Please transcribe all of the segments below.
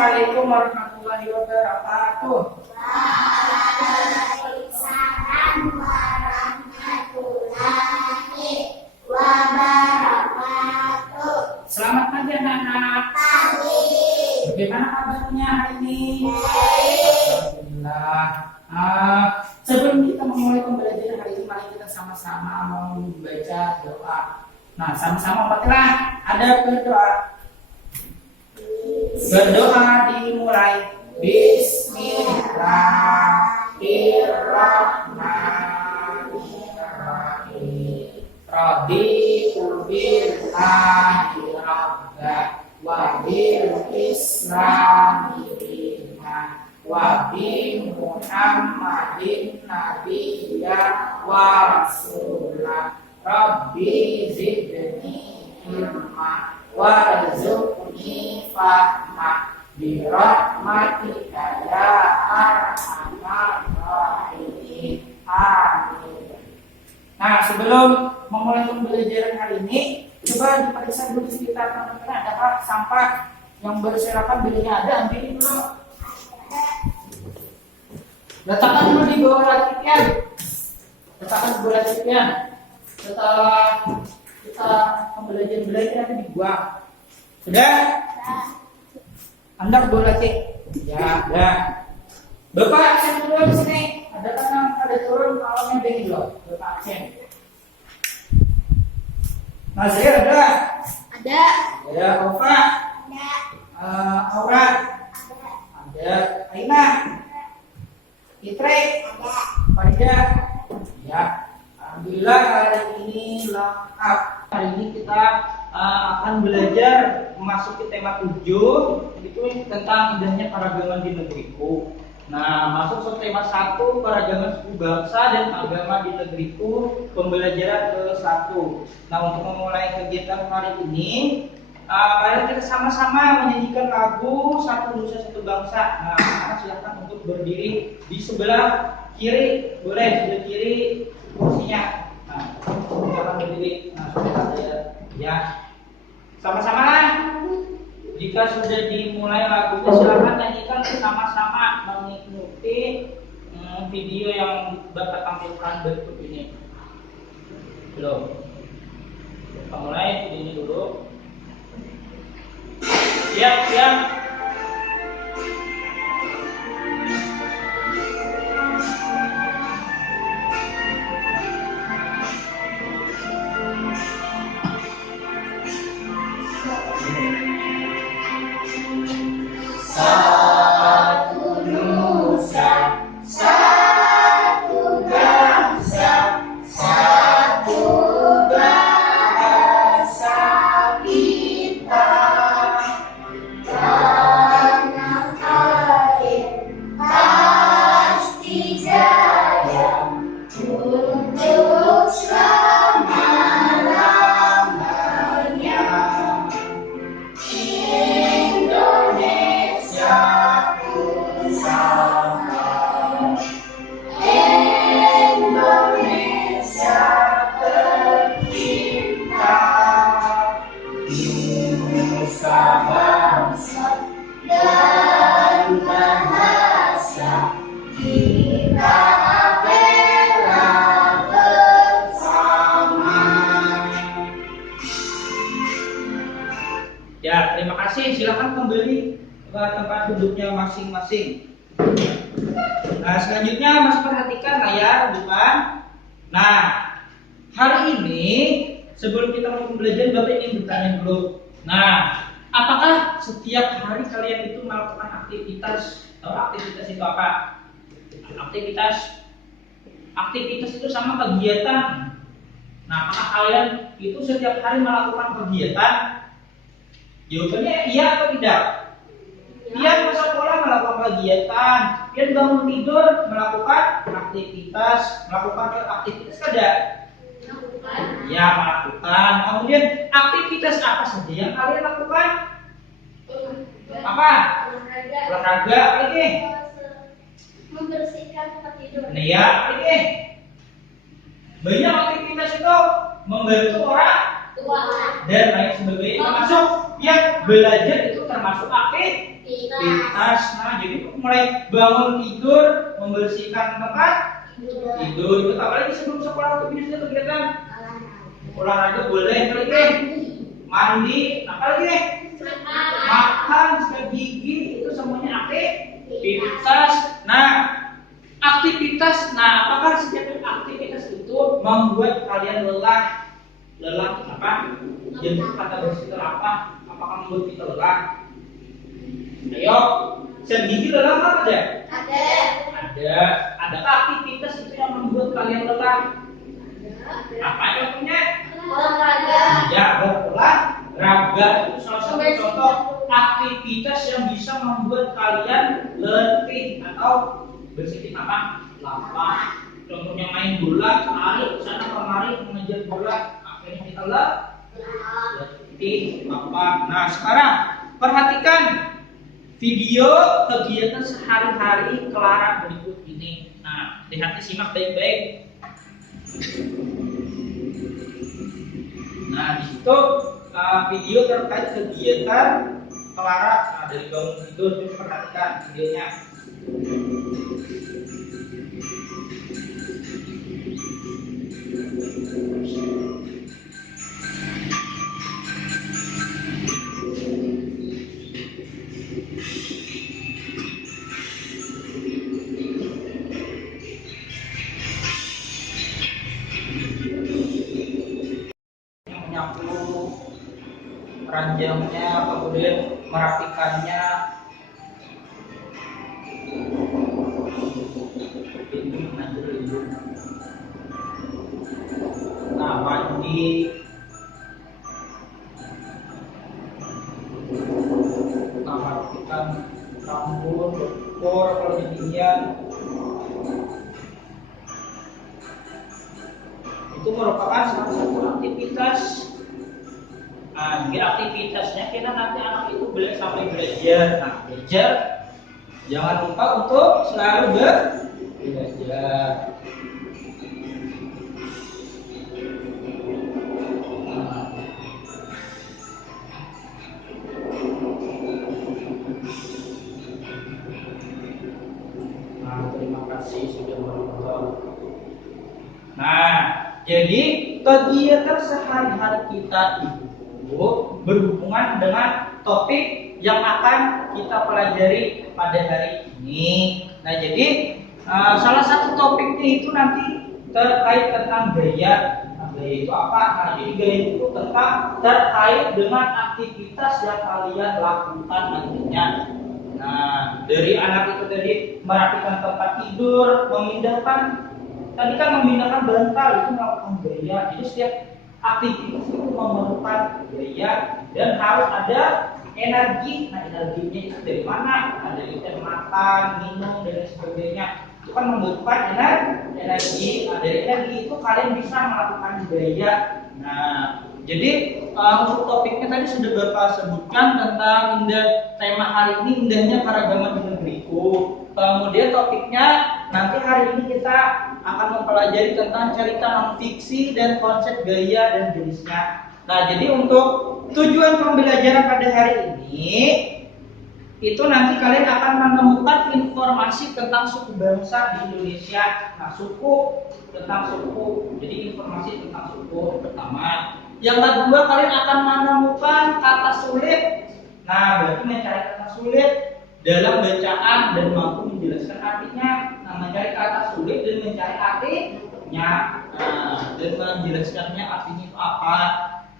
Assalamualaikum warahmatullahi wabarakatuh. Waalaikumsalam warahmatullahi wabarakatuh. Selamat pagi anak-anak. Pagi. Bagaimana kabarnya hari ini? Baik. Alhamdulillah. Sebelum kita memulai pembelajaran hari ini, mari kita sama-sama membaca doa. Nah, sama-sama bacalah. Ada berdoa. Berdoa dimulai. Bismillahirrahmanirrahim. Raditu billahi rabba wa bil islami dina wa bi Muhammadin nabiyya wa rasulah. Rabbi zidni ilma warzuqni fahma bi rahmatika ya arhamar rahimin. Amin. Nah, sebelum memulai pembelajaran hari ini, coba diperiksa dulu di sekitar teman-teman ada sampah yang berserakan, bilanya ada, ambilin dulu. Letakkan dulu di bawah latihnya. Letakkan di bawah latihnya. Setelah kita pembelajaran nanti dibuang. Sudah? Anda bawah latih. Ya, udah. Bapak absen dulu di sini. Ada kan ada turun malamnya begini loh. Bapak absen. Nazir ada? Ada. Ada. Ofa? Ada. Aura? Ada. Aina? Itre? Ada. Farida? Ya. Alhamdulillah hari ini lengkap. Hari ini kita akan belajar memasuki tema 7, itu tentang indahnya keragaman di negeriku. Nah, masuk ke tema 1, keragaman suku bangsa dan agama di negeriku, pembelajaran ke-1. Nah, untuk memulai kegiatan hari ini, mari kita sama-sama menyanyikan lagu Satu Nusa Satu Bangsa. Nah, silakan untuk berdiri di sebelah kiri, boleh sebelah kiri kursinya. Nah, silakan berdiri. Nah, sudah ada ya. Sama-sama. Jika sudah dimulai lagunya, silakan nyanyikan sama-sama mengikuti video yang Bapak tampilkan berikut ini. Belum. Kita mulai video ini dulu. Siap, siap. Satu nusa, satu bangsa, satu bahasa kita. Tanah air pasti jaya untuk selama-lamanya. Indonesia bersama, Indonesia tercinta, nusa bangsa dan bahasa kita bela bersama. Ya, terima kasih. Silakan kembali ke tempat duduknya masing-masing. Nah, selanjutnya Mas perhatikan layar depan. Nah, hari ini sebelum kita mau belajar, Bapak ingin bertanya dulu. Nah, apakah setiap hari kalian itu melakukan aktivitas? Tahu aktivitas itu apa? Aktivitas itu sama kegiatan. Nah, apakah kalian itu setiap hari melakukan kegiatan? Jawabannya iya atau tidak? Dia masuk sekolah melakukan kegiatan, dia bangun tidur melakukan aktivitas, ada? Ya, melakukan. Kemudian aktivitas apa saja yang kalian lakukan? Apa? Olahraga, lagi? Membersihkan tempat tidur. Nah, ya, lagi? Banyak aktivitas itu membantu orang Tua. dan lain sebagainya, termasuk yang belajar itu termasuk aktivitas. aktivitas. Nah, jadi mulai bangun tidur, membersihkan tempat tidur. Itu apalagi sebelum sekolah itu biasanya kegiatan olahraga boleh, apalagi mandi, apalagi nih makan, sikat gigi, itu semuanya aktivitas. Nah, aktivitas. Nah, apakah setiap aktivitas itu membuat kalian lelah? Lelah apa? Jadi kata bersekitar apa? Apakah membuat kita lelah? Ayo, sikat gigi lelah apa ada? Ada. Adakah aktivitas itu yang membuat kalian lelah? Apa contohnya? Ya, berolahraga itu salah satu contoh aktivitas yang bisa membuat kalian letih atau bersedikit apa? Lapar. Contohnya main bola, lari sana kemari mengejar bola, akhirnya kita letih, lapar. Nah, sekarang perhatikan video kegiatan sehari-hari Clara berikut ini. Nah, lihat simak baik-baik. Nah, di situ video terkait kegiatan Clara dari bangun tidur. Terus perhatikan videonya. Menyapu ranjangnya, kemudian merapikannya. Nah, mandi, merapikan rambut, ukur kalau dingin. Itu merupakan salah satu aktivitas. Nah, di aktivitasnya kita nanti anak itu boleh sampai belajar. Nah, belajar jangan lupa untuk selalu belajar. Nah, terima kasih sudah menonton. Nah, jadi kegiatan sehari-hari kita itu berhubungan dengan topik yang akan kita pelajari pada hari ini. Nah, jadi salah satu topiknya itu nanti terkait tentang gaya. Nah, gaya itu apa? Nah, jadi gaya itu tentang terkait dengan aktivitas yang kalian lakukan nantinya. Nah, dari anak itu tadi merapikan tempat tidur, memindahkan bantal itu melakukan gaya. Jadi setiap aktivitas itu memerlukan gaya dan harus ada energi. Nah, energinya itu dari mana? Nah, dari makan, minum, dan sebagainya. Itu kan membutuhkan energi. Nah, dari energi itu kalian bisa melakukan gaya. Nah, jadi untuk topiknya tadi sudah Bapak sebutkan tentang tema hari ini indahnya keragaman di negeriku. Kemudian topiknya nanti hari ini kita akan mempelajari tentang cerita non-fiksi dan konsep gaya dan jenisnya. Nah, jadi untuk tujuan pembelajaran pada hari ini itu nanti kalian akan menemukan informasi tentang suku bangsa di Indonesia. Nah, tentang suku. Jadi informasi tentang suku pertama. Yang kedua, kalian akan menemukan kata sulit. Nah, berarti mencari kata sulit dalam bacaan dan mampu menjelaskan artinya. Nah, mencari kata sulit dan mencari artinya, dan menjelaskannya artinya itu apa.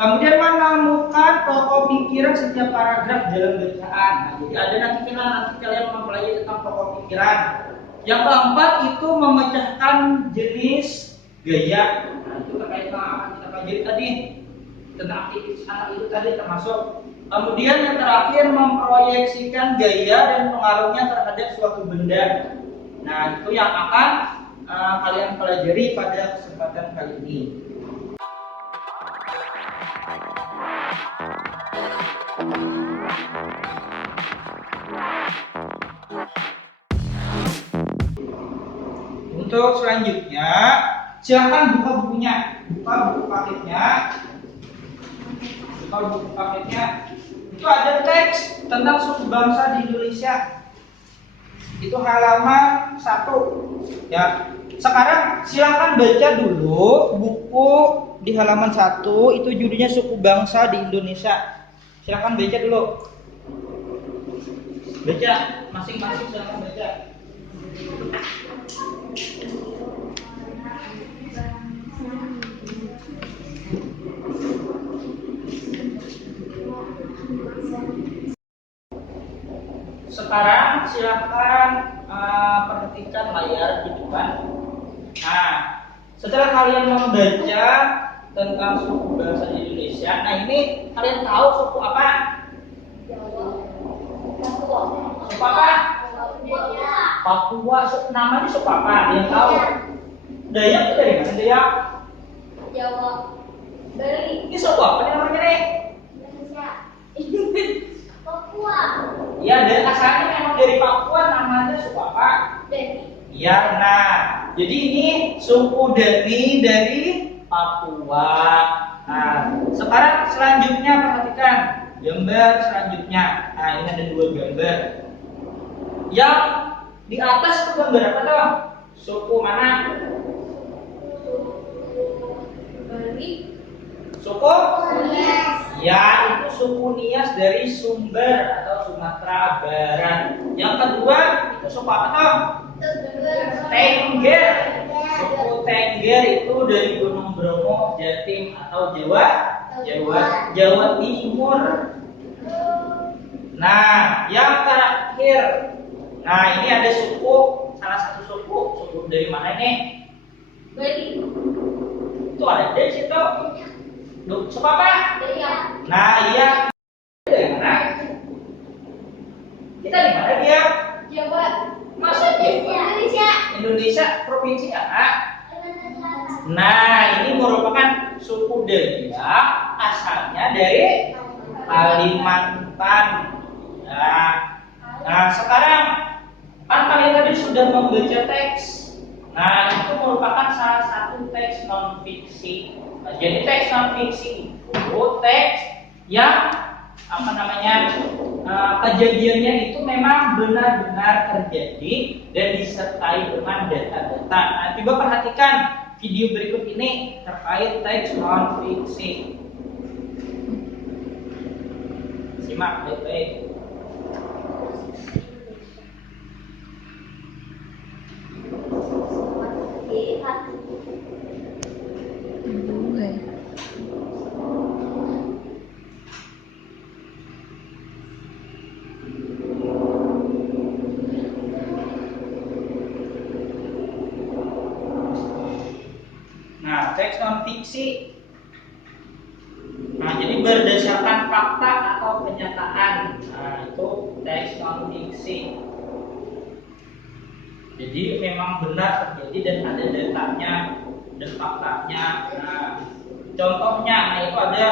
Kemudian menemukan pokok pikiran setiap paragraf dalam bacaan. Nah, jadi ada nanti kalian mempelajari tentang pokok pikiran. Yang keempat itu memecahkan jenis gaya. Nah, itu terkait dengan apa kita pelajari tadi tentang aktivitas anak itu tadi termasuk. Kemudian yang terakhir memproyeksikan gaya dan pengaruhnya terhadap suatu benda. Nah, itu yang akan kalian pelajari pada kesempatan kali ini. Untuk selanjutnya, silakan buka bukunya, buka buku paketnya. Itu ada teks tentang suku bangsa di Indonesia. Itu halaman 1. Ya. Sekarang silakan baca dulu buku di halaman 1, itu judulnya suku bangsa di Indonesia. Silakan baca dulu. Baca masing-masing, silakan baca. Sekarang silakan perhatikan layar di depan. Nah, setelah kalian membaca tentang suku bangsa di Indonesia, nah ini kalian tahu suku apa? Suku apa? Papua. Namanya suku apa? Yang tahu? Dayak itu dari mana? Dayak? Jawa. Bali. Ini suku apa nih namanya nih? Indonesia. Papua. Ya, dari asalnya memang dari Papua, namanya suku apa? Dani. Ya, nah, jadi ini suku Dani dari Papua. Nah, sekarang selanjutnya perhatikan gambar selanjutnya. Nah, ini ada 2 gambar. Yang di atas itu gambar apa tuh? Suku mana? Bali. Suku? Nias. Ya, itu suku Nias dari Sumber atau Sumatera Barat. Yang kedua, itu suku apa tuh? Tengger. Suku Tengger itu dari Gunung Bromo, Jatim atau Jawa Timur. Nah, yang terakhir. Nah, ini ada suku, salah satu suku dari mana ini? Bali. Itu ada dari situ. Duh, suku apa? Dayak. Nah, iya. Dari mana? Kita di mana dia? Jawa. Masa dia? Indonesia. Indonesia provinsi apa? Nah, ini merupakan suku Dayak, asalnya dari Kalimantan. Nah, sekarang kan kalian tadi sudah membaca teks. Nah, itu merupakan salah satu teks non fiksi. Nah, jadi teks non fiksi itu teks yang kejadiannya itu memang benar-benar terjadi dan disertai dengan data-data. Nah, coba perhatikan video berikut ini terkait teks non fiksi. Simak baik-baik. Nah, teks non fiksi. Nah, jadi berdasarkan fakta atau kenyataan. Nah, itu teks non fiksi. Jadi memang benar terjadi dan ada datanya dan faktanya. Nah, contohnya, nah itu ada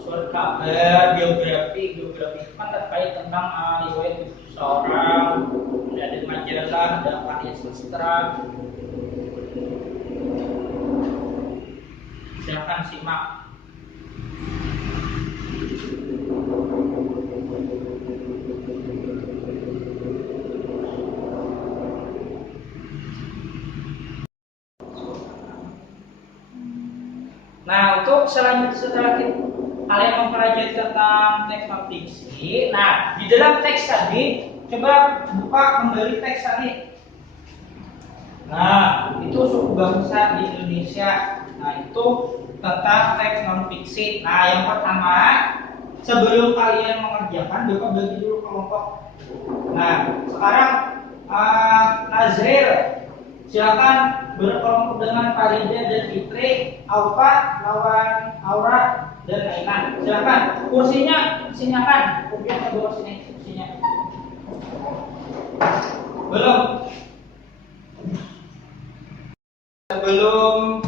surat kabar, biografi itu kan terkait tentang riwayat seseorang, ada majalah, ada karya sastra. Silakan simak. Nah, untuk setelah kalian mempelajari tentang teks non fiksi, nah di dalam teks tadi coba buka kembali teks tadi. Nah, itu suku bangsa di Indonesia. Nah, itu tentang teks non fiksi. Nah, yang pertama, sebelum kalian mengerjakan, Bapak bagi dulu kelompok. Nah, sekarang Nazril, silakan berkelompok dengan Farida dan Fitri, Alfa lawan Aura dan Aiman. Silakan, kursinya sinyakan, kursinya ke bawah sini, kursinya. Belum. Sebelum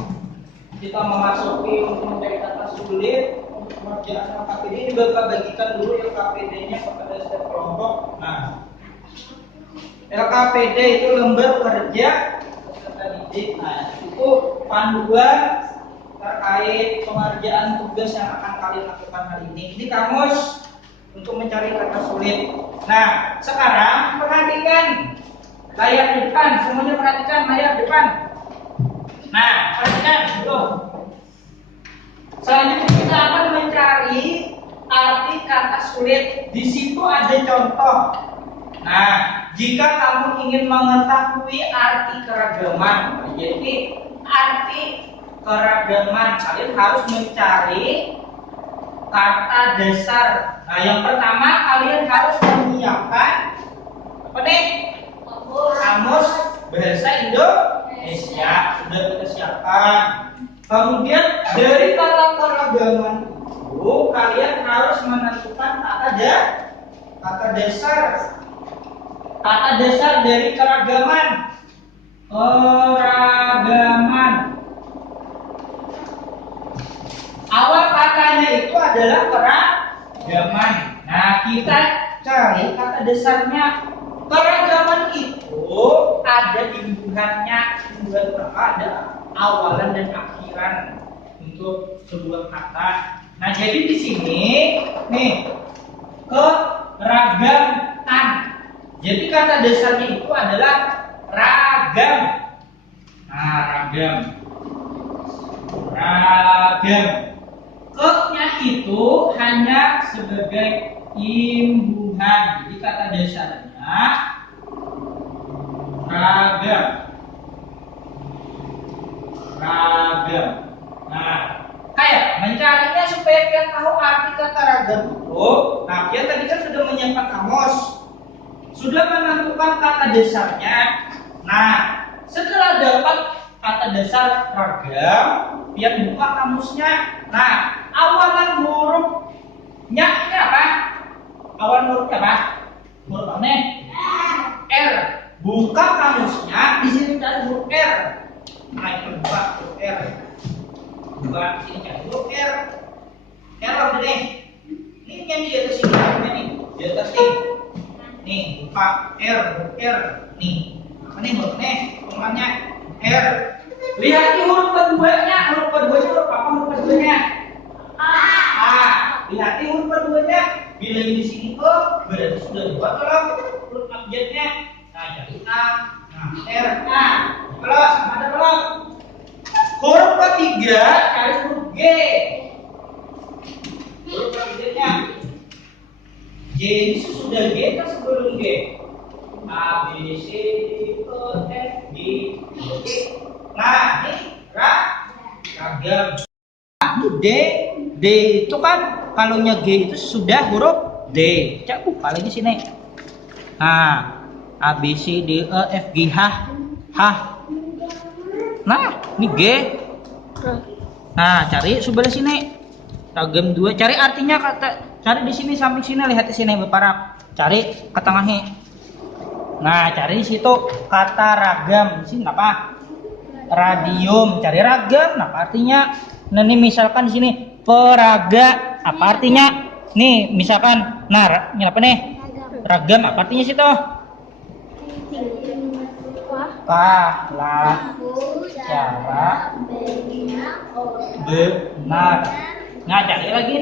kita memasuki untuk mencari kata sulit untuk pengerjaan LKPD, ini Bapak bagikan dulu LKPD-nya kepada setiap kelompok. Nah, LKPD itu lembar kerja peserta didik. Nah, itu panduan terkait pengerjaan tugas yang akan kalian lakukan hari ini. Ini kamus untuk mencari kata sulit. sulit. Nah, sekarang perhatikan layar depan, semuanya perhatikan layar depan. Nah, perhatikan dulu. Selanjutnya kita akan mencari arti kata sulit. Di situ ada contoh. Nah, jika kamu ingin mengetahui arti keragaman, jadi arti keragaman kalian harus mencari kata dasar. Nah, yang pertama kalian harus menyiapkan apa nih? Kamus Bahasa Indonesia sudah kita siapkan. Kemudian dari kata keragaman itu kalian harus menentukan kata dasar. Kata dasar dari keragaman. Keragaman. Awal katanya itu adalah keragaman. Nah, kita cari kata dasarnya. Keragaman itu ada imbuhannya. Imbuhan berapa? Ada awalan dan akhiran untuk sebuah kata. Nah, jadi di sini nih keragaman. Jadi kata dasarnya itu adalah ragam. Nah, ragam. Ragam. Ke-nya itu hanya sebagai imbuhan. Jadi kata dasarnya ragam. Ragam. Nah, kayak mencarinya supaya kalian tahu arti kata ragam itu. Nah, kalian tadi kan sudah menyiapkan kamus, sudah menentukan kata dasarnya. Nah, setelah dapat kata dasar ragam, biar buka kamusnya. Nah, awalan hurufnya ini apa? Awalan hurufnya apa? Huruf apa nih? R. Buka kamusnya, di sini cari huruf R. Nah, itu buka huruf R. Buka sini cari huruf R. R apa nih? Ini yang di atas sini nih, di atas nih. Nih, buka R, huruf R. Nih, apa nih hurufnya? Tulisannya R. Lihat di huruf keduanya. Huruf keduanya huruf apa? Huruf keduanya A. Lihat di huruf keduanya. Bila di sini O, berarti sudah dua kalau huruf abjadnya. Nah, jadi A. Nah, R A. Terus ada belum? Huruf ketiga cari huruf G. Huruf ketiganya G ini sudah G atau sebelum G? A, B, C, D, E, F, G, G. Nah, ini ragam. D, D itu kan kalau G itu sudah huruf D. Cak buka lagi sini. Nah, A, B, C, D, E, F, G, H. Nah, ini G. Nah, cari sebelah sini. Ragam 2. Cari artinya cari di sini samping sini, lihat di sini Bapak. Cari ke tengahnya. Nah, cari di situ kata ragam. Di sini apa? Radium. Cari ragam. Apa artinya? Nah, ini misalkan di sini peraga. Apa artinya? Nih, misalkan. Nah, ini apa nih? Ragam. Apa artinya situ? Cara benar. Nah, cari lagi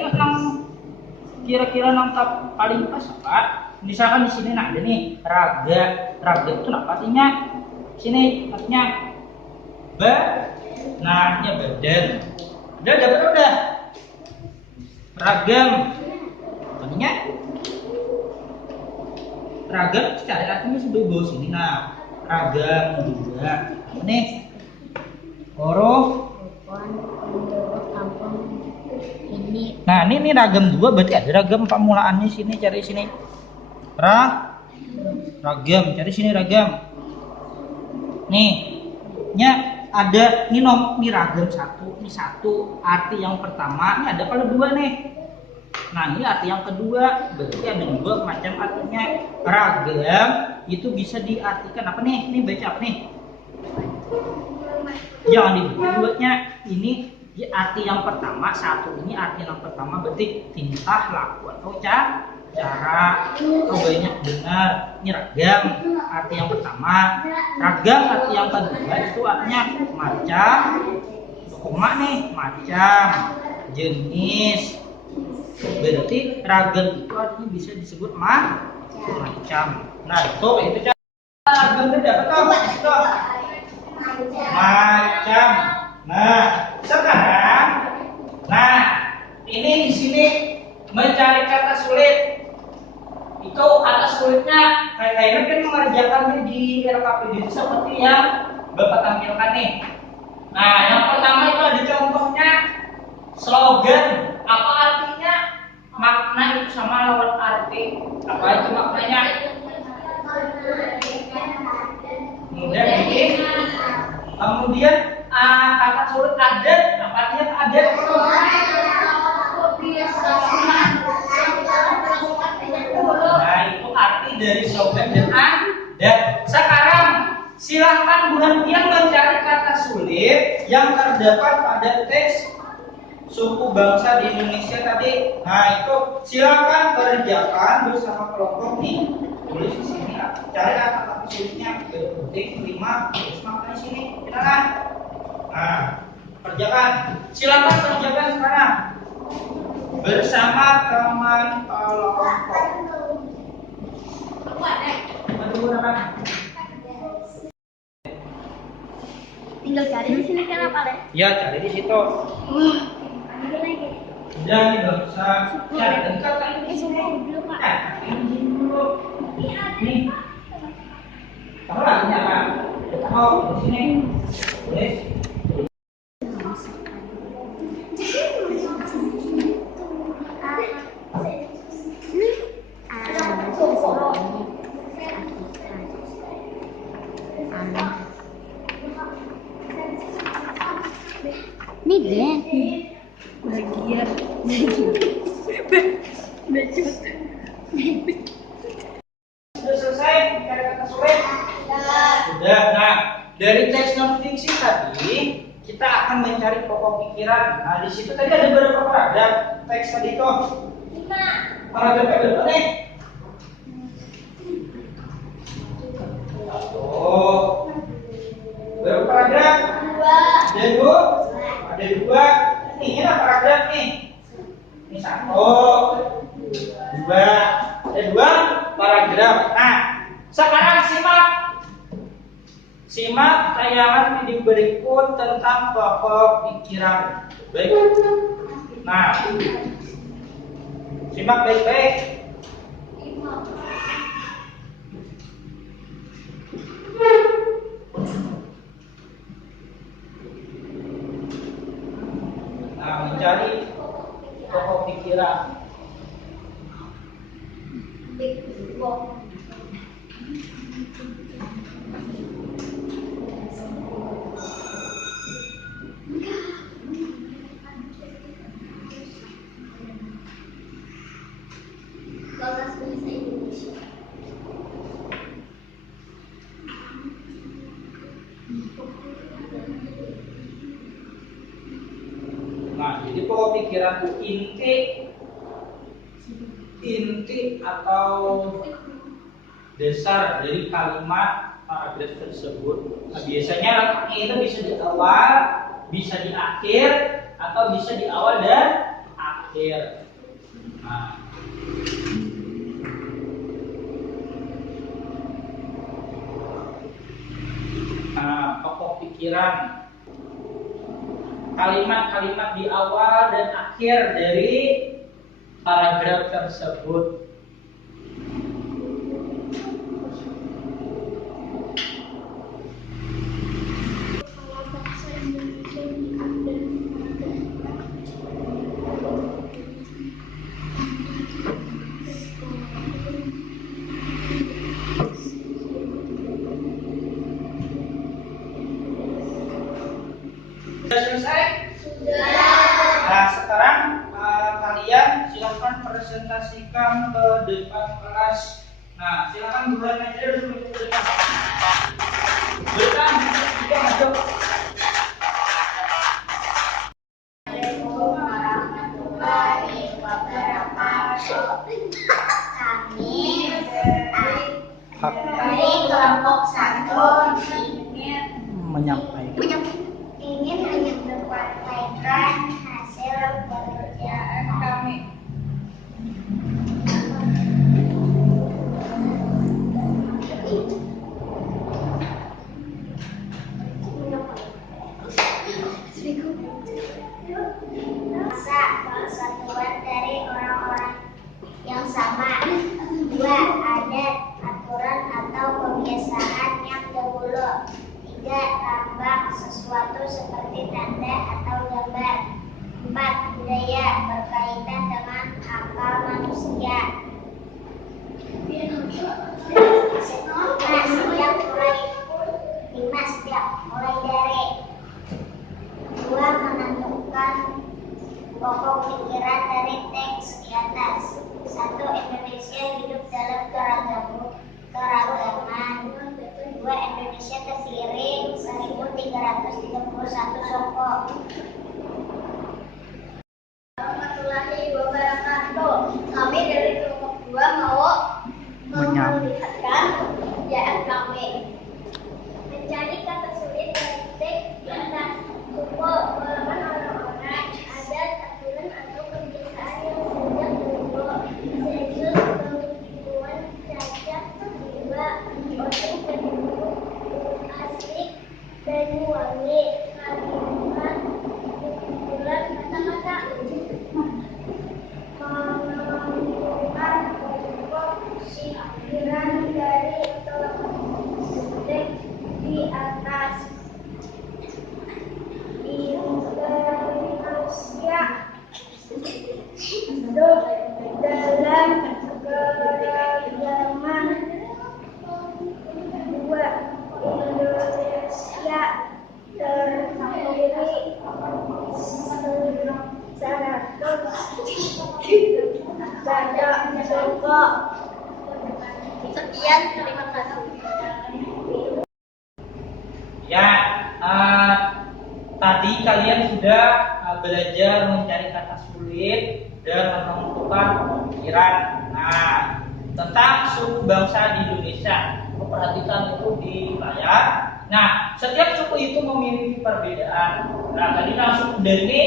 kira-kira nangkap paling pas apa? Misalkan di sini nah ada nih raga itu apa artinya? Sini artinya nah artinya badan. Udah dapat udah. Ragam artinya ragam cari artinya sudah bawa sini. Nah, ragam juga ini huruf. Nah, ini ragam 2 berarti ada ragam pemulaannya sini, cari sini. Ragam, cari sini ragam. Nih, ada ini ragam 1, ini 1 arti yang pertama, ini ada pada 2 nih. Nah, ini arti yang kedua, berarti ada 2 macam artinya. Ragam itu bisa diartikan apa nih? Ini baca apa nih? Jangan dibuatnya ini arti yang pertama, 1 ini arti yang pertama berarti tingkah laku atau cara atau banyak benar. Ini ragam arti yang pertama. Ragam arti yang kedua itu artinya macam, koma nih, macam, jenis, Berarti ragam itu artinya bisa disebut macam. Nah, itu cara ragam itu apa tuh? Macam. Nah, sekarang, ini di sini mencari kata sulit. Itu kata sulitnya kayak kan mengerjakannya di LKPD itu seperti yang Bapak tampilkan nih. Nah, yang pertama itu ada contohnya slogan. Apa artinya? Makna itu sama lawan arti. Apa itu maknanya? Kemudian kata sulit adat. Apa artinya adat? Nah, itu arti dari slogan dan adat. Sekarang silahkan bulan yang mencari kata sulit yang terdapat pada teks suku bangsa di Indonesia tadi. Nah, itu silakan kerjakan bersama kelompok nih. Tulis di sini, cari kata sulitnya. Ketik 5, terus maknanya sini. Silakan. Nah, kerjakan. Silakan kerjakan sekarang bersama teman kelompok. Tinggal cari di sini kan apa deh? Ya, cari di situ. Udah nih, nggak usah cari dekat kan? Dulu Pak. Ini dulu. Nih. Tahu lah ini apa? Oh, di sini. Tulis. Miguel. Bahagia. Sudah selesai mencari kata sulit? Sudah. Nah, dari teks non fiksi tadi kita akan mencari pokok pikiran. Nah, di situ tadi ada beberapa paragraf teks tadi itu. Paragraf berapa nih? Oh, berapa paragraf? Ada dua. Ada dua. Ini ada paragraf nih. Ini 1, 2. Ada 2 paragraf. Nah, sekarang simak tayangan video berikut tentang pokok pikiran. Baik. Nah, simak baik-baik. Nah, mencari pokok pikiran. Bahasa Indonesia. Nah, jadi pokok pikiran inti atau dasar dari kalimat paragraf tersebut. Nah, biasanya letaknya itu bisa di awal, bisa di akhir, atau bisa di awal dan akhir. Nah, pokok pikiran, kalimat-kalimat di awal dan akhir dari paragraf tersebut. Sudah selesai? Sudah. Nah, sekarang kalian silakan presentasikan ke depan kelas. Nah, silakan bulan aja dulu ke depan. Bulan, kita masuk. Assalamualaikum warahmatullahi wabarakatuh. Kami dari kelompok 1 ingin menyampaikan hasil pekerjaan kami. melihatkan pekerjaan kami. Mencari kata sulit dari teks di atas buku halaman orang-orang, adat, aturan atau kebiasaan yang sejak dulu sehingga pembukuan cacak jiwa orang penduduk asli Banyuwangi menghadirkan kumpulan kata-kata mengumpulkan pokok pikiran dari teks di atas. Indonesia hidup dalam keragaman dua. Indonesia terdiri 100 banyak suku. Sekian, terima kasih. Ya, tadi kalian sudah belajar mencari kata sulit dan menentukan pemikiran. Nah, tentang suku bangsa di Indonesia, perhatikan itu di layar. Nah, setiap suku itu memiliki perbedaan. Nah, tadi suku Dani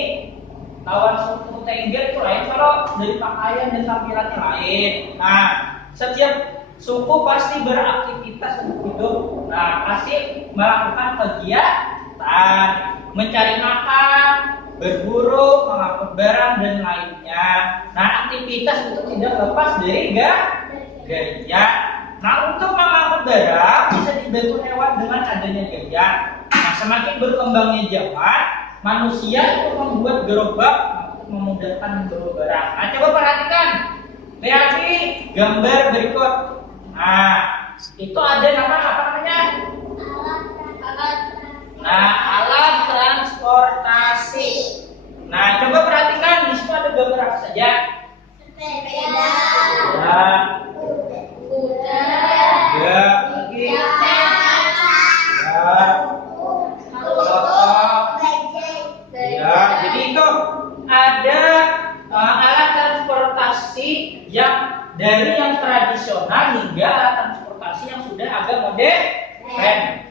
lawan suku Tengger itu lain kalau dari pakaian dan tampilannya lain. Nah, setiap suku pasti beraktivitas untuk hidup. Nah, pasti melakukan kegiatan, mencari makan, berburu, mengangkut barang dan lainnya. Nah, aktivitas itu tidak lepas dari gaya. Nah, untuk mengangkut barang bisa dibantu hewan dengan adanya gaya. Nah, semakin berkembangnya zaman, manusia itu membuat gerobak untuk memudahkan membawa barang. Nah, coba perhatikan. Lihat di gambar berikut. Nah, itu ada apa namanya? Alat transportasi. Nah, coba perhatikan di situ ada gambar apa saja? Sepeda. Kuda. Lagi. Ya, jadi itu ada alat transportasi yang dari yang tradisional hingga alat transportasi yang sudah agak modern.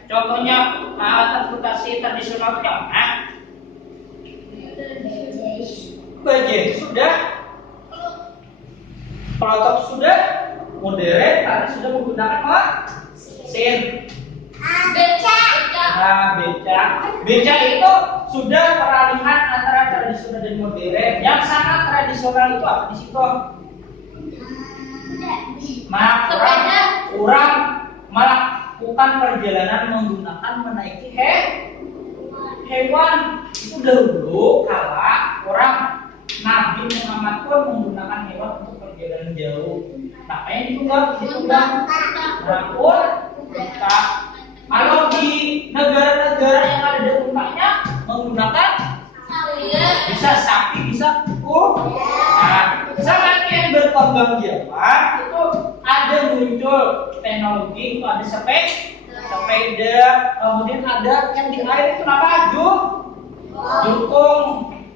Contohnya alat transportasi tradisional itu yang mana? Bajai sudah, pelotok sudah, modern, tadi sudah menggunakan mesin. Beca itu sudah peralihan antara tradisional dan modern. Yang sangat tradisional itu apa di situ? Orang melakukan perjalanan menggunakan menaiki hewan. Itu dahulu kala orang Nabi Muhammad pun menggunakan hewan untuk perjalanan jauh. Makanya ditunggang. Berakul unta. Kalau di negara-negara yang ada untanya menggunakan bisa sapi, bisa kuku. Nah, semakin berkembang zaman itu ada muncul teknologi, itu ada sepeda, kemudian ada yang di air itu apa?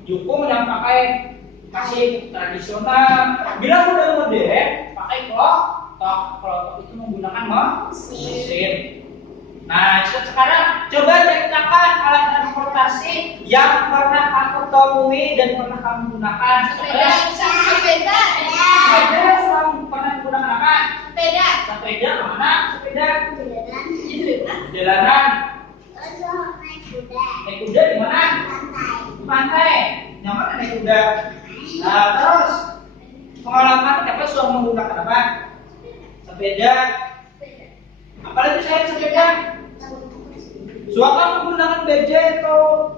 Jukung yang pakai masih tradisional. Bila udah modern, pakai kelotok itu menggunakan mesin. Nah, sekarang coba ceritakan alat transportasi yang pernah kamu temui dan pernah kamu gunakan. Sepeda selalu pernah gunakan apa? Sepeda mana? Sepeda jalanan. Naik kuda di mana? Di pantai. Nyaman naik kuda. Nah, terus pengalaman kita sudah menggunakan apa? Sepeda. Apalagi saya sepeda. Suaka menggunakan beca atau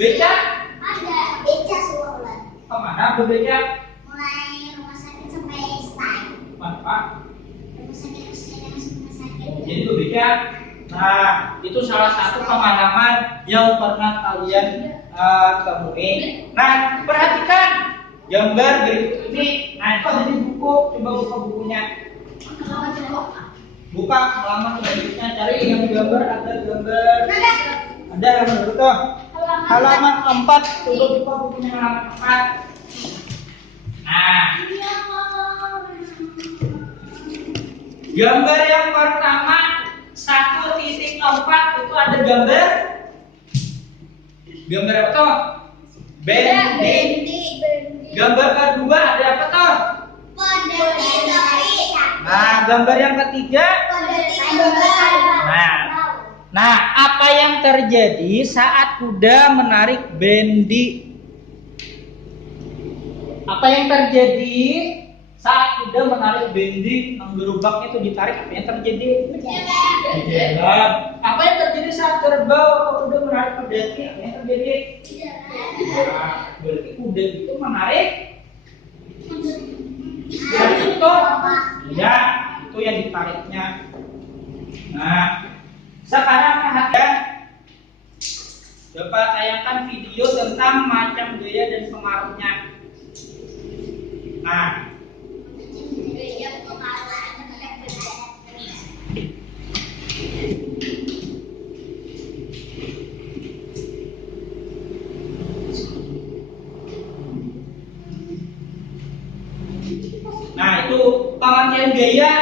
beca? Ada beca semua. Kemana beca? Mulai rumah sakit sampai style. Mana? Rumah sakit. Jadi beca. Nah, itu salah satu pengalaman yang pernah kalian temui. Nah, perhatikan gambar berikut ini. Nah, itu ada di buku. Coba buka bukunya. Buka halaman selanjutnya, cari yang gambar, ada gambar. Ada halaman berapa? Halaman 4. Coba buka bukunya halaman 4. Nah, Gambar yang pertama 1.4 itu ada gambar apa toh? Bending. Gambar kedua ada apa toh? Nah, gambar yang ketiga. Nah, apa yang terjadi saat kuda menarik bendi? Apa yang terjadi saat kuda menarik bendi, gerobaknya itu ditarik? Apa yang terjadi? Jalan. Apa yang terjadi saat kerbau atau kuda menarik pedati? Apa yang terjadi? Nah, berarti kuda itu menarik. Jadi itu, ya, itu yang ditariknya. Nah, sekarang perhatikan, coba tayangkan video tentang macam gaya dan pengaruhnya. Nah, itu pengertian gaya.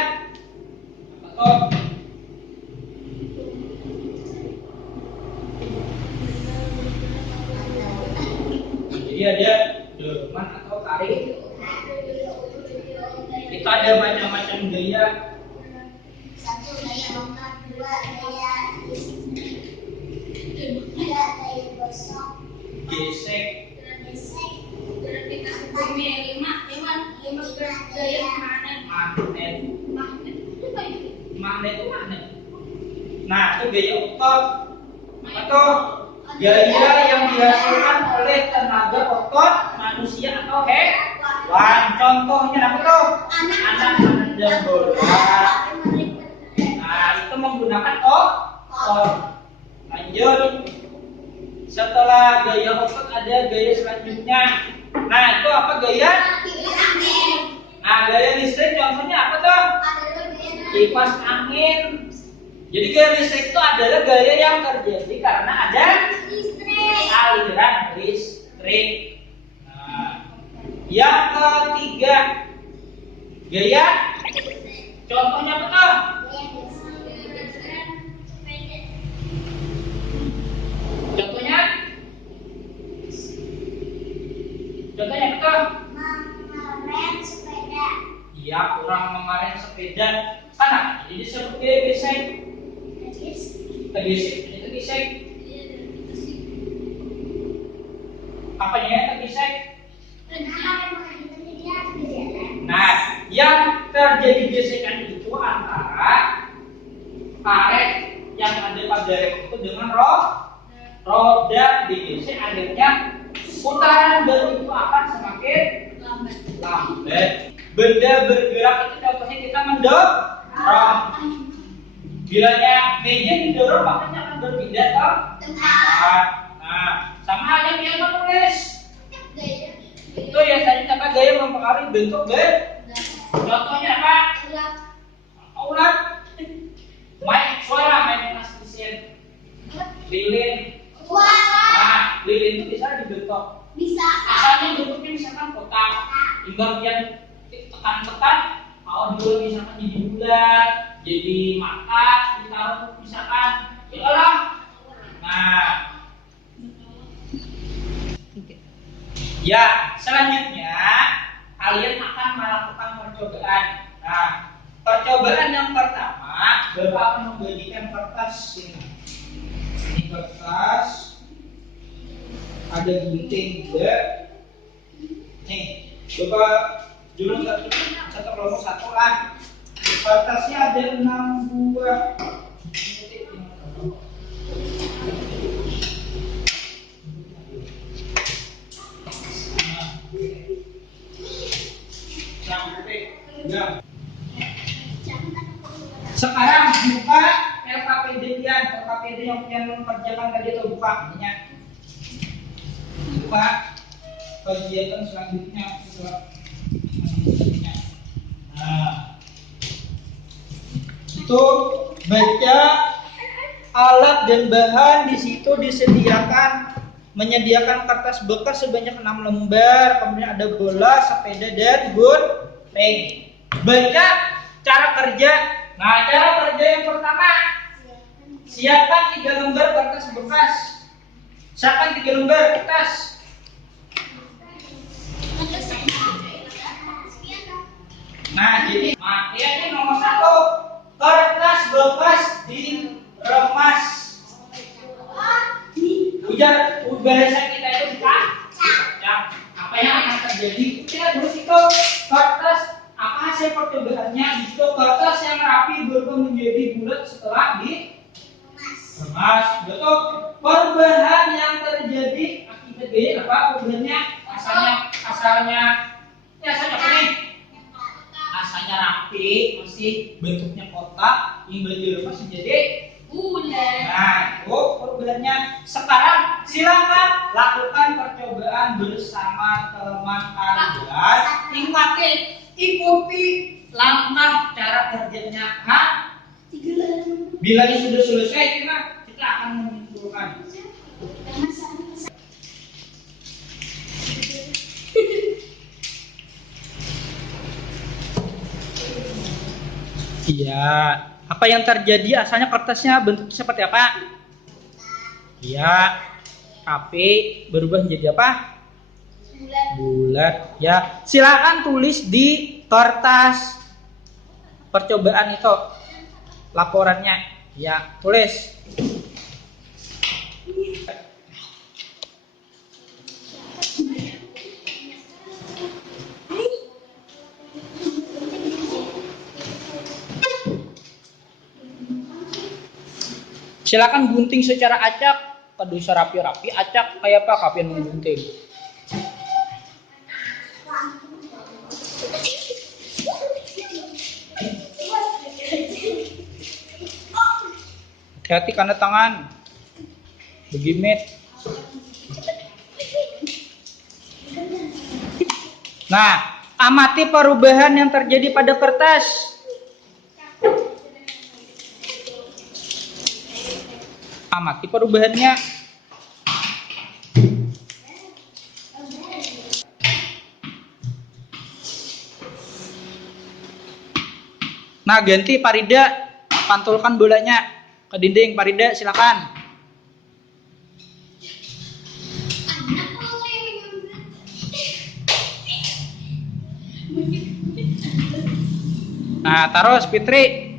Apa toh? Jadi ada delman atau tarik. Itu ada macam-macam gaya. Satu gaya lompat, dua gaya tiga gaya gosok, Gesek. Magnet itu magnet. Nah, itu gaya otot atau gaya yang dihasilkan oleh tenaga otot manusia atau hewan. Contohnya apa tuh? Anak menendang bola. Nah, itu menggunakan otot. Lanjut. Setelah gaya otot ada gaya selanjutnya. Nah, itu apa gaya? Nah, gaya listrik contohnya apa tuh? Kipas angin. Jadi gaya listrik itu adalah gaya yang terjadi karena ada aliran listrik. Nah, yang ketiga gaya. Contohnya apa tuh? Contohnya apa tuh? Mengerem sepeda. Iya, kurang mengerem sepeda. Sana, jadi disebut gaya gesek. Tegesek, itu gesek. Apanya tegesek? Nah, yang terjadi gesekan itu antara karet yang ada pada rem itu dengan roda digesek, akhirnya putaran batu itu akan semakin lambat. Benda bergerak itu contohnya kita mendorong. Bilanya meja didorong makanya akan berpindah ke tempat. Nah, sama halnya yang menulis. Itu ya tadi apa gaya mempengaruhi bentuk contohnya apa? Ulat. Mic suara, mic plastisir. Lilin. Nah, lilin itu bisa dibentuk. Asalnya bentuknya misalkan kotak, bagian tekan-tekan, kalau dulu misalkan jadi bulat, jadi mata, ditaruh misalkan, itulah. Nah, ya selanjutnya kalian akan melakukan percobaan. Nah, percobaan yang pertama, Bapak akan membagikan kertas ini. Ini kertas, ada gunting juga. Nih, Bapak judul satu kelompok satu lah. Kertasnya ada 6 buah. Sekarang buka LKPD yang mengerjakan tadi itu buka ininya. Buka kegiatan selanjutnya. Nah, itu baca alat dan bahan di situ menyediakan kertas bekas sebanyak 6 lembar, kemudian ada bola, sepeda dan gunting. Baca cara kerja Nah, cara kerja yang pertama, siapkan 3 lembar kertas bekas. Siapkan 3 lembar kertas. Nah, jadi materialnya nomor 1, kertas bekas diremas. Ujar bahasa kita itu dicacah. Apa yang akan terjadi? Kita dulu itu kertas apa hasil percobaannya? Itu kertas yang rapi berubah menjadi bulat setelah dikemas. Betul. Perubahan yang terjadi akibat gaya apa? Perubahannya asalnya apa nih? Asalnya rapi, masih bentuknya kotak, yang diremas menjadi bulat. Nah, itu perubahannya. Sekarang silakan lakukan percobaan bersama teman kalian. Ingatin, ikuti langkah cara kerjanya. Bila ini sudah selesai, kita akan menyimpulkan. Iya, apa yang terjadi? Asalnya kertasnya bentuknya seperti apa? Iya, rapi, berubah menjadi apa? Bulat. Ya, silakan tulis di kertas percobaan itu laporannya. Ya, tulis. Silakan gunting secara acak, kedua rapi-rapi, acak kayak apa kalian menggunting. Hati-hati karena tangan. Begimit. Nah, amati perubahan yang terjadi pada kertas. Amati perubahannya. Nah, ganti Farida, pantulkan bolanya ke dinding. Farida, silakan. Nah, terus Fitri.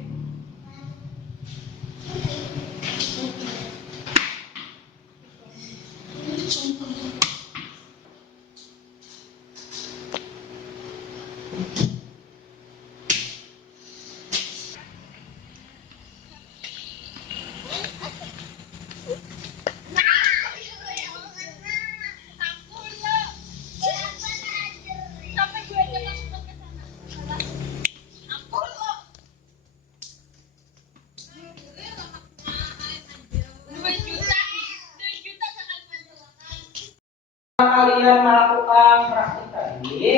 Kalian melakukan praktik tadi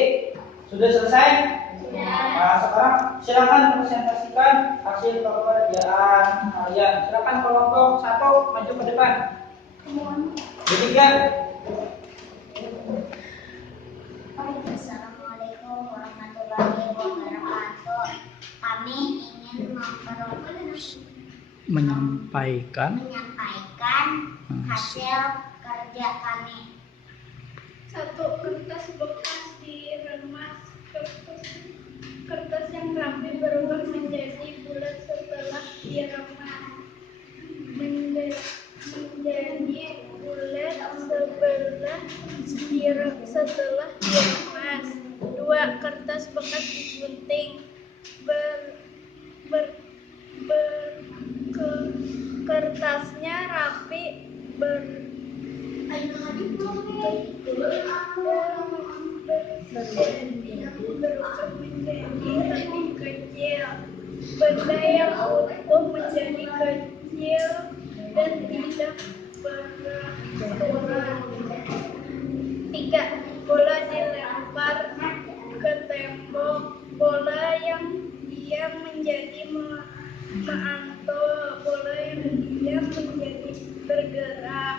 sudah selesai? Ya. Nah, sekarang silakan presentasikan hasil pekerjaan kalian. Silakan kelompok 1 maju ke depan. Bertiga. Assalamualaikum warahmatullahi wabarakatuh. Kami ingin menyampaikan hasil kerja kami. 1. Kertas bekas diremas. Kertas yang rapi berubah menjadi bulat setelah diremas. Menjadi bulat setelah diremas. 2. Kertas bekas digunting. Kertasnya rapi berubah menjadi lebih kecil. Benda yang utuh menjadi kecil dan tidak beraturan. 3. Bola dilempar ke tembok. Bola yang diam menjadi meantul. Bola yang diam menjadi bergerak.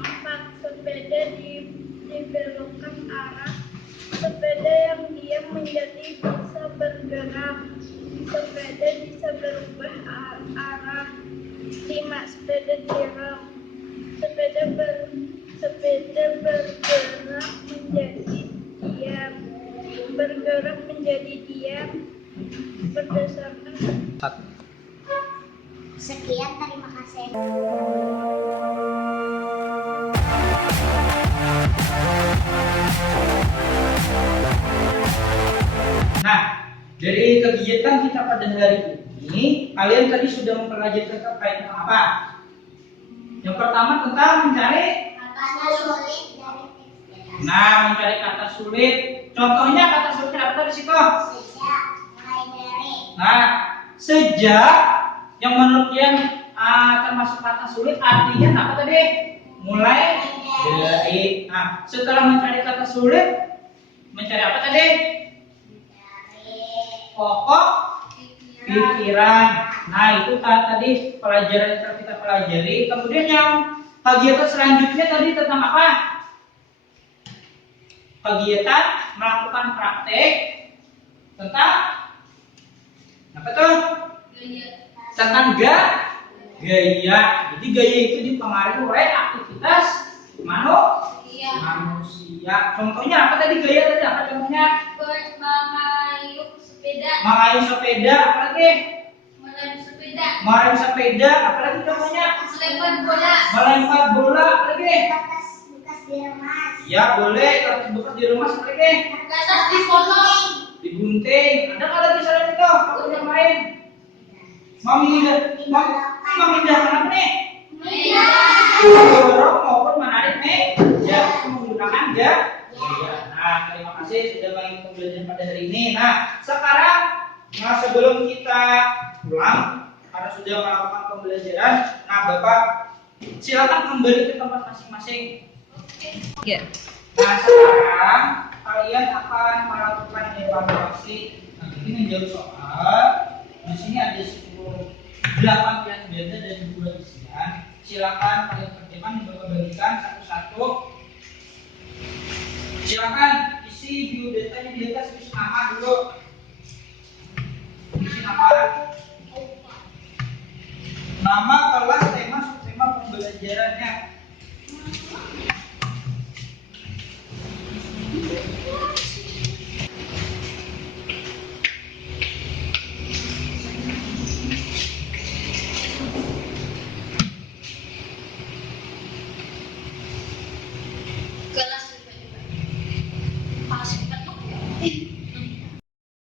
4. Sepeda dibelokkan arah. Sepeda yang diam menjadi bisa bergerak. Sepeda bisa sepeda diam. Sepeda bergerak menjadi diam. Bergerak menjadi diam berdasarkan. Sekian, terima kasih. Nah, dari kegiatan kita pada hari ini, kalian tadi sudah mempelajari terkait dengan apa? Yang pertama tentang mencari. Kata sulit dari teks. Nah, mencari kata sulit. Contohnya kata sulit apa tadi situ? Sejak mulai dari. Nah, sejak yang menurut kalian termasuk kata sulit artinya apa tadi? Mulai dari. Nah, setelah mencari kata sulit, mencari apa tadi? Pokok pikiran. Nah, itu tadi pelajaran yang kita pelajari. Kemudian yang kegiatan selanjutnya tadi tentang apa? Kegiatan melakukan praktek tentang apa tuh? Tentang gaya. Jadi gaya itu dipengaruhi oleh aktivitas manusia. Contohnya apa tadi gaya tadi? Apa contohnya? Mengayuh sepeda, apalagi? Mengayuh sepeda, apalagi contohnya? Melempar bola, apalagi? Bekas di rumah. Ya boleh, kalau bekas di rumah apalagi? Digunting. Ada nggak lagi selain itu? Atau yang lain? Mau memindahkan apa nih? Dorong maupun menarik nih? Ya, menggunakan ya. Nah, terima kasih sudah mengikuti pembelajaran pada hari ini. Nah, sekarang sebelum kita pulang karena sudah melakukan pembelajaran, nah Bapak silakan kembali ke tempat masing-masing. Nah, sekarang kalian akan melakukan evaluasi. Nah, ini menjawab soal. Di sini ada 8 pilihan beda dan 2 isian. Silakan kalian kerjakan dan Bapak bagikan satu-satu. Silakan isi biodatanya di atas, isi nama dulu. Isi nama, kelas, tema, subtema pembelajarannya.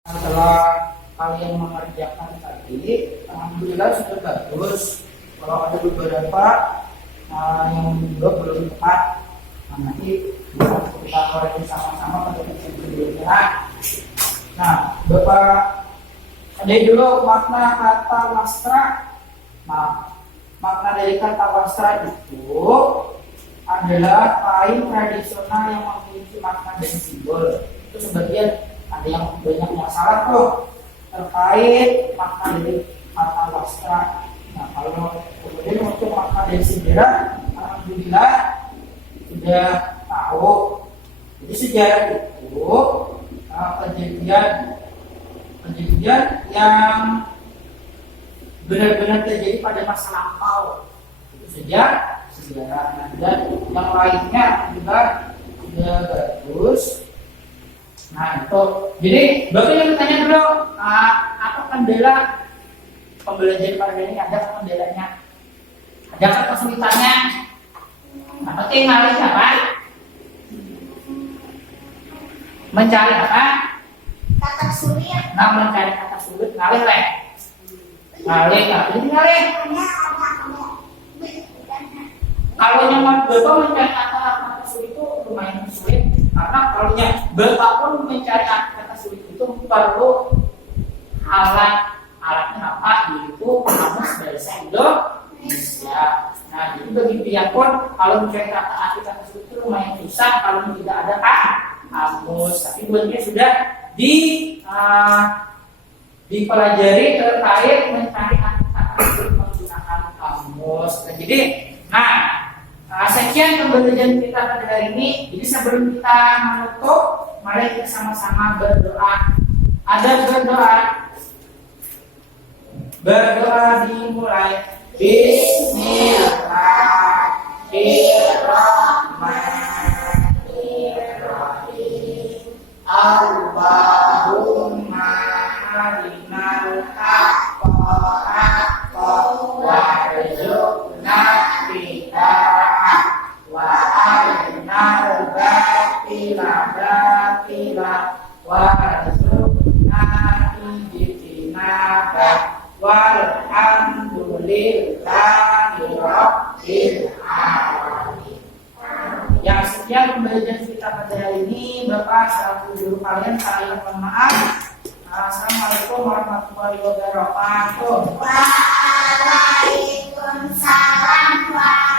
Setelah kalian mengerjakan tadi, alhamdulillah sudah bagus. Kalau ada beberapa yang juga belum tepat, nanti bisa kita koreksi sama-sama pada sesi berikutnya. Nah, Bapak ada dulu makna kata wastra. Nah, makna dari kata wastra itu adalah kain tradisional yang memiliki makna dan simbol. Itu sebagian ada yang banyak yang salah tuh terkait makna dari kata wastra. Nah, kalau kemudian untuk makna dari sejarah, alhamdulillah sudah tahu. Jadi sejarah itu kejadian yang benar-benar terjadi pada masa lampau. Itu sejarah. Dan yang lainnya juga sudah bagus. Nah itu, jadi Bapak yang tanya dulu, apa kendala pembelajaran pada ini? Ada kendalanya? Ada kesulitannya? Nah, penting ngalih apa? Mencari apa? Kata sulit. Nah, mencari kata sulit, ngalih leh. Ngalih. Kalau yang Bapak mencari kata sulit itu lumayan sulit. Karena kalau Bapak pun mencari kata sulit itu perlu alatnya apa? Yaitu kamus bahasa Indonesia. Nah, jadi begitu ya pun kalau mencari kata sulit itu lumayan susah kalau tidak ada kamus. Tapi buatnya sudah dipelajari terkait mencari kata sulit menggunakan kamus. Nah, sekian pembelajaran kita pada hari ini. Jadi sebelum kita menutup, mari kita sama-sama berdoa. Ada berdoa dimulai. Bismillah. Bismillahirrahmanirrahim. Allahumma arinal haqqa haqqan warzuqna ittiba'ah wa arinal batila batila warzuqna ijtinabah walhamdulillahi rabbil alamin. Yang sekian pembelajaran kita pada hari ini. Bapak selaku guru kalian, saya mohon maaf. Assalamualaikum warahmatullahi wabarakatuh. Waalaikumsalam warahmatullahi